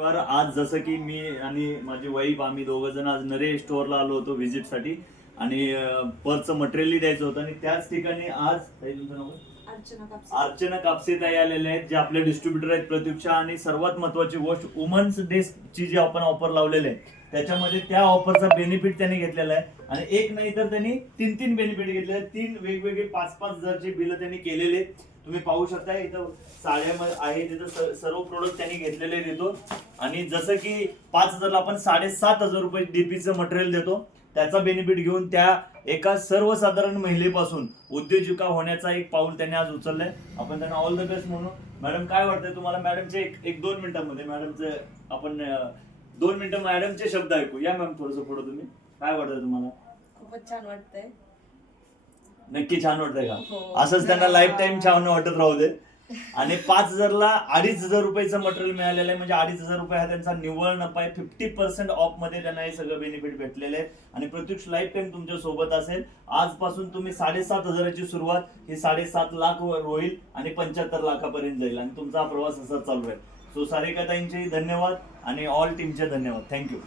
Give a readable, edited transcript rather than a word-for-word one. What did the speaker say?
आज जसं की मी आणि माझी वाईफ आम्ही दोघं जण आज नरे स्टोअरला आलो होतो व्हिजिटसाठी आणि पर्सचं मटेरियल द्यायचं होतं आणि त्याच ठिकाणी आज अर्चना कापसे ताई आलेले आहेत जे आपले डिस्ट्रीब्युटर आहेत प्रतीक्षा. आणि सर्वात महत्वाची गोष्ट वुमन्स डे ची जी आपण ऑफर लावलेली आहे त्याच्यामध्ये त्या ऑफरचा बेनिफिट त्यांनी घेतलेला आहे आणि एक नाही तर त्यांनी तीन बेनिफिट घेतले आहेत. 3 वेगवेगळे 5-5 हजारचे बिल त्यांनी केलेले. तुम्ही पाहू शकता इथं साड्या आहे तिथं सर्व प्रोडक्ट त्यांनी घेतलेले देतो. आणि जसं की 5,000 ला आपण 7,500 रुपये डीपीचं मटेरियल देतो. त्याचा बेनिफिट घेऊन त्या एका सर्वसाधारण महिलेपासून उद्योजिका होण्याचा एक पाऊल त्यांनी आज उचललंय. आपण त्यांना ऑल द बेस्ट म्हणू. मॅडम काय वाटतंय तुम्हाला? मॅडमचे एक 2 मिनिटांमध्ये मॅडमचे आपण 2 मिनिटं मॅडमचे शब्द ऐकू. या मॅम थोडंसं पुढे तुम्ही. काय वाटतंय तुम्हाला? खूपच छान वाटतंय. नक्की छान वाटतंय का? हो. असंच त्यांना लाईफ टाइम छान वाटत राहू दे. आणि 5,000 ला 2,500 रुपयाचं मटेरियल मिळालेलं आहे म्हणजे 2,500 रुपये हा त्यांचा निव्वळ नफा आहे. 50% ऑफ मध्ये त्यांना हे सगळं बेनिफिट भेटलेले आहे आणि प्रत्यक्ष लाईफ टाइम तुमच्या सोबत असेल. आजपासून तुम्ही 7,500ची सुरुवात ही 7.5 लाख वर होईल आणि 75 लाखापर्यंत जाईल आणि तुमचा प्रवास असा चालू आहे. सो सारिकाताईंचे धन्यवाद आणि ऑल टीमचे धन्यवाद. थँक्यू.